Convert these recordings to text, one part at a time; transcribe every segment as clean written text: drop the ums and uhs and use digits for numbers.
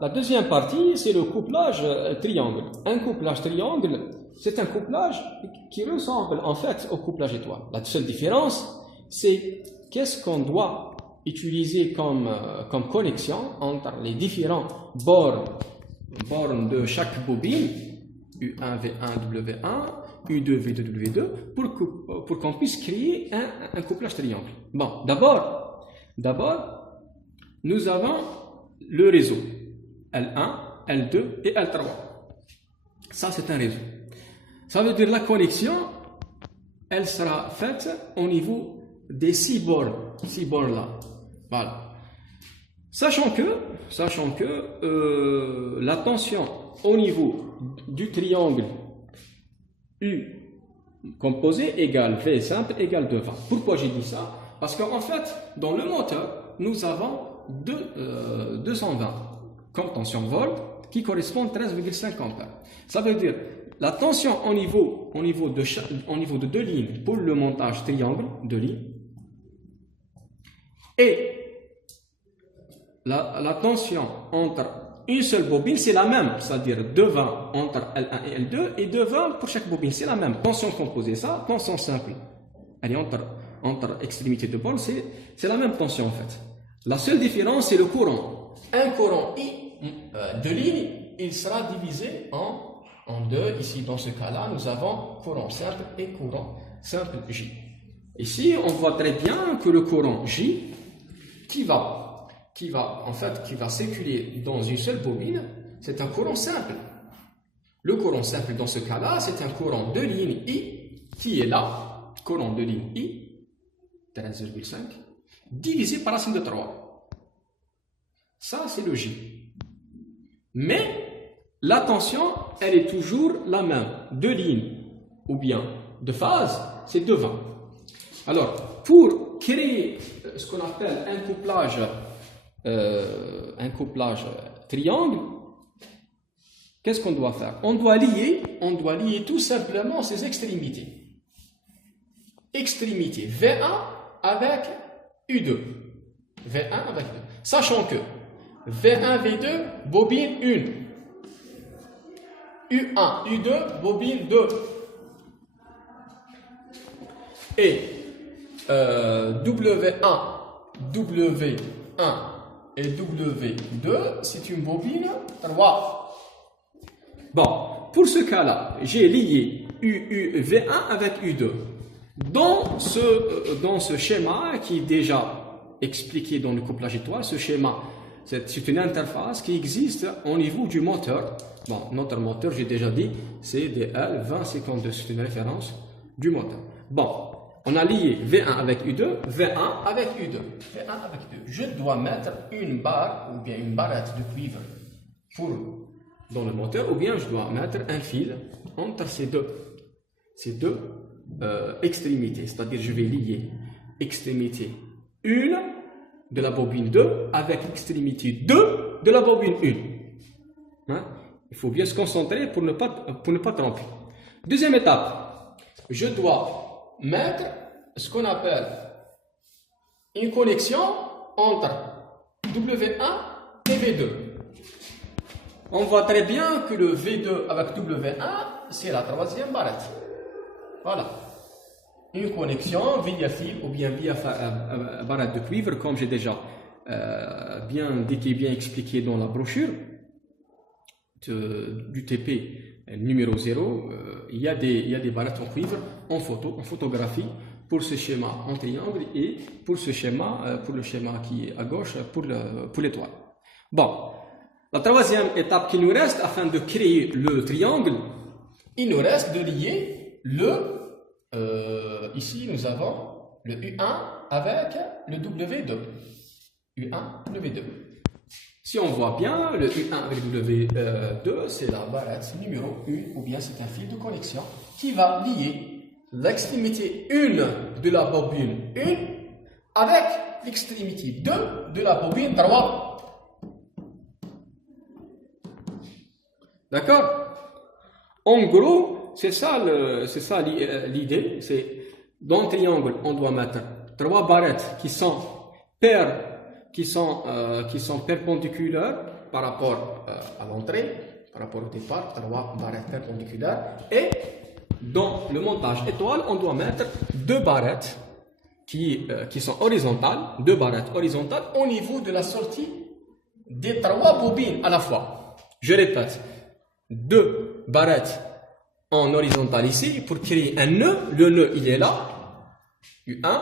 la deuxième partie, c'est le couplage triangle. Un couplage triangle, c'est un couplage qui ressemble en fait au couplage étoile. La seule différence, c'est qu'est-ce qu'on doit utiliser comme connexion entre les différents bornes de chaque bobine, U1, V1, W1, U2, V2, W2, pour qu'on puisse créer un couplage triangle. Bon, d'abord, nous avons le réseau L1, L2 et L3. Ça, c'est un réseau. Ça veut dire la connexion, elle sera faite au niveau des 6 bornes là. Voilà. Sachant que la tension au niveau du triangle U composé égale V simple égale 220. Pourquoi j'ai dit ça? Parce qu'en fait, dans le moteur, nous avons 220 comme tension volt qui correspond à 13,5 ampères. Ça veut dire la tension au niveau de deux lignes pour le montage triangle de lignes et la tension entre une seule bobine, c'est la même, c'est-à-dire 220 entre L1 et L2 et 220 pour chaque bobine, c'est la même. Tension composée, ça, tension simple. Allez, entre extrémités de borne, c'est la même tension en fait. La seule différence, c'est le courant. Un courant I de ligne, il sera divisé en deux. Ici, dans ce cas-là, nous avons courant simple et courant simple J. Ici, on voit très bien que le courant J, qui va circuler dans une seule bobine, c'est un courant simple. Le courant simple, dans ce cas-là, c'est un courant de ligne I qui est là, courant de ligne I, 13,5, divisé par racine de 3. Ça, c'est le J. Mais la tension, elle est toujours la même. De ligne ou bien de phase, c'est 220. Alors, pour créer ce qu'on appelle un couplage triangle, qu'est-ce qu'on doit faire? On doit lier tout simplement ces extrémités. Extrémité V1 avec U2. V1 avec U2. Sachant que V1, V2, bobine 1. U1, U2, bobine 2. Et W1, W1 et W2, c'est une bobine 3. Bon, pour ce cas-là, j'ai lié V1 avec U2. Dans ce schéma qui est déjà expliqué dans le couplage étoile, ce schéma, c'est une interface qui existe au niveau du moteur. Bon, notre moteur, j'ai déjà dit, c'est DL 2052, c'est une référence du moteur. Bon, on a lié V1 avec U2, V1 avec U2, V1 avec U2. Je dois mettre une barre ou bien une barrette de cuivre dans le moteur, ou bien je dois mettre un fil entre ces deux extrémités. C'est-à-dire je vais lier extrémité 1 de la bobine 2 avec extrémité 2 de la bobine 1. Hein? Il faut bien se concentrer pour ne pas tromper. Deuxième étape, je dois mettre ce qu'on appelle une connexion entre W1 et V2. On voit très bien que le V2 avec W1, c'est la troisième barrette. Voilà. Une connexion via fil ou bien via barrette de cuivre, comme j'ai déjà bien expliqué dans la brochure du TP numéro 0. Il y a des barrettes en cuivre, en photographie, pour ce schéma en triangle et pour le schéma qui est à gauche pour l'étoile. Bon, la troisième étape qui nous reste afin de créer le triangle, il nous reste de lier ici nous avons le U1 avec le W2. U1, W2. Si on voit bien, le U1 avec W2, c'est la barrette numéro 1, ou bien c'est un fil de connexion qui va lier l'extrémité 1 de la bobine 1 avec l'extrémité 2 de la bobine 3. D'accord? En gros, c'est ça l'idée. C'est dans le triangle, on doit mettre 3 barrettes qui sont perpendiculaires par rapport à l'entrée, par rapport au départ, 3 barrettes perpendiculaires. Et dans le montage étoile, on doit mettre 2 barrettes qui sont horizontales, 2 barrettes horizontales au niveau de la sortie des 3 bobines à la fois. Je répète, 2 barrettes en horizontal ici pour créer un nœud. Le nœud, il est là. U1,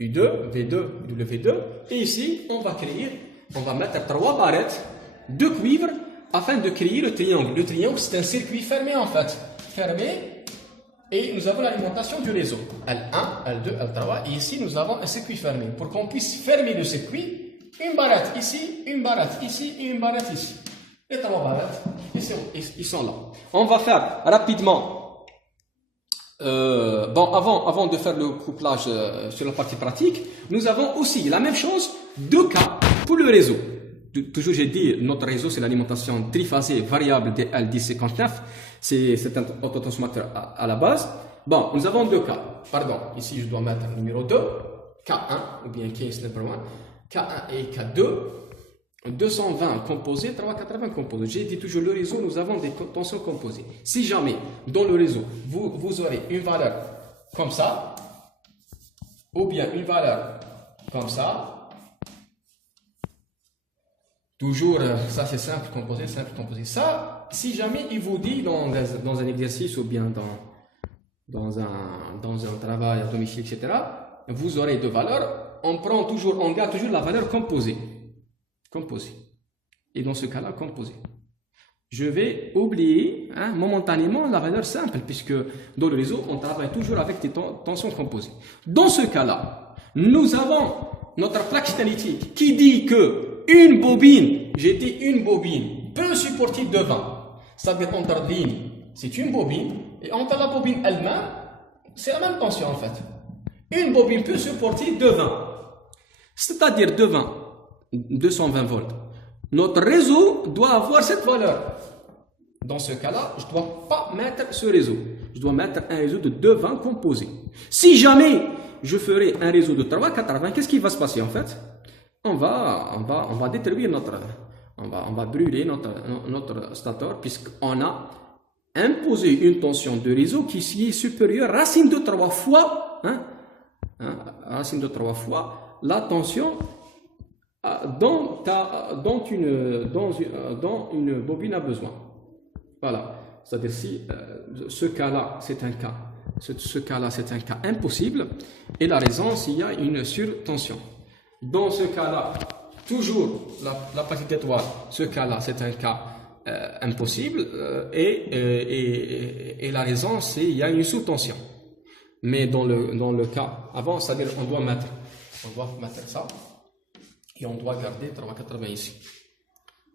U2, V2, W2. Et ici, on va mettre 3 barrettes de cuivre afin de créer le triangle. Le triangle, c'est un circuit fermé en fait. Fermé. Et nous avons l'alimentation du réseau. L1, L2, L3. Et ici, nous avons un circuit fermé. Pour qu'on puisse fermer le circuit, une barrette ici, une barrette ici et une barrette ici. Les 3 barrettes, ils sont là. On va faire rapidement. Avant de faire le couplage sur la partie pratique, nous avons aussi la même chose, 2 cas pour le réseau. Toujours j'ai dit, notre réseau c'est l'alimentation triphasée variable DL1059. C'est un autotransformateur à la base. Bon, nous avons 2 cas. Pardon, ici je dois mettre le numéro 2, K1 ou bien case number 1, K1 et K2. 220 composés, 380 composés. J'ai dit toujours le réseau, nous avons des tensions composées. Si jamais dans le réseau, vous aurez une valeur comme ça, ou bien une valeur comme ça, toujours, ça c'est simple composé, simple composé. Ça, si jamais il vous dit dans un exercice ou bien dans un travail à domicile, etc., vous aurez 2 valeurs, on garde toujours la valeur composée. Et dans ce cas-là, composé. Je vais oublier momentanément la valeur simple, puisque dans le réseau, on travaille toujours avec des tensions composées. Dans ce cas-là, nous avons notre plaque analytique qui dit que une bobine, j'ai dit une bobine, peut supporter 2 vents. C'est-à-dire entre lignes, c'est une bobine, et entre la bobine elle-même, c'est la même tension en fait. Une bobine peut supporter 2 vents. C'est-à-dire 2 vents. 220 volts. Notre réseau doit avoir cette valeur. Dans ce cas-là, je ne dois pas mettre ce réseau. Je dois mettre un réseau de 2 vents composés. Si jamais je ferai un réseau de 380, qu'est-ce qui va se passer en fait? On va détruire on va brûler notre stator puisqu'on a imposé une tension de réseau qui est supérieure racine de 3 fois, racine de 3 fois la tension dont une bobine a besoin. Voilà. C'est-à-dire si ce cas-là, c'est un cas. Ce cas-là, c'est un cas impossible. Et la raison, s'il y a une surtension. Dans ce cas-là, toujours la partie d'étoile, ce cas-là, c'est un cas impossible. Et la raison, c'est qu'il y a une sous-tension. Mais dans le cas avant, c'est-à-dire on doit mettre ça. Et on doit garder 380 ici.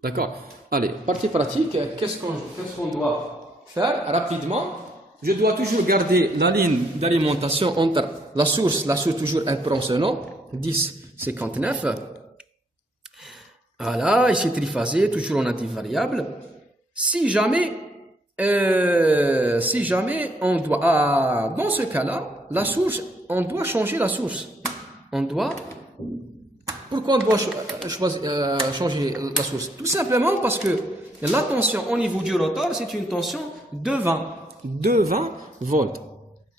D'accord? Allez, partie pratique. Qu'est-ce qu'on doit faire rapidement? Je dois toujours garder la ligne d'alimentation entre la source toujours elle prend ce nom, 1059. Voilà, ici triphasé, toujours en antivariable. Si jamais on doit, dans ce cas-là, la source, on doit changer la source. Pourquoi on doit changer la source? Tout simplement parce que la tension au niveau du rotor, c'est une tension de 20 volts.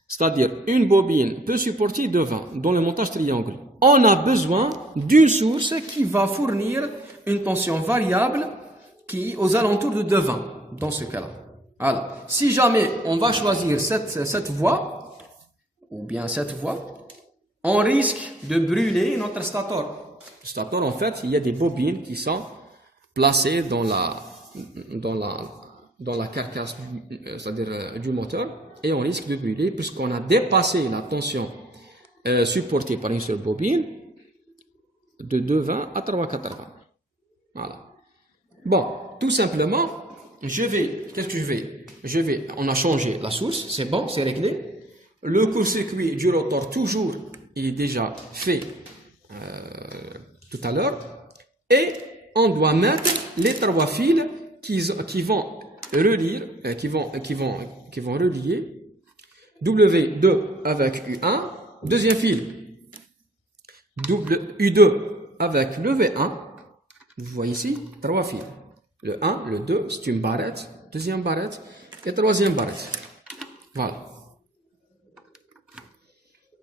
C'est-à-dire, une bobine peut supporter 20 dans le montage triangle. On a besoin d'une source qui va fournir une tension variable qui est aux alentours de 20 dans ce cas-là. Alors, si jamais on va choisir cette voie, ou bien cette voie, on risque de brûler notre stator. Le stator, en fait, il y a des bobines qui sont placées dans la carcasse, c'est-à-dire du moteur, et on risque de brûler puisqu'on a dépassé la tension supportée par une seule bobine de 220 à 380. Voilà. Bon, tout simplement, on a changé la source, c'est bon, c'est réglé. Le court-circuit du rotor, toujours, il est déjà fait tout à l'heure. Et on doit mettre les 3 fils qui vont relier W2 avec U1, deuxième fil U2 avec le V1 Vous voyez ici, 3 fils. Le 1, le 2, c'est une barrette, deuxième barrette et troisième barrette. Voilà.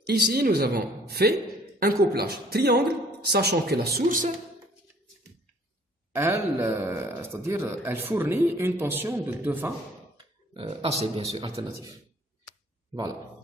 Ici, nous avons fait un couplage triangle, sachant que la source, c'est-à-dire, elle fournit une tension de 220 AC, bien sûr, alternatif. Voilà.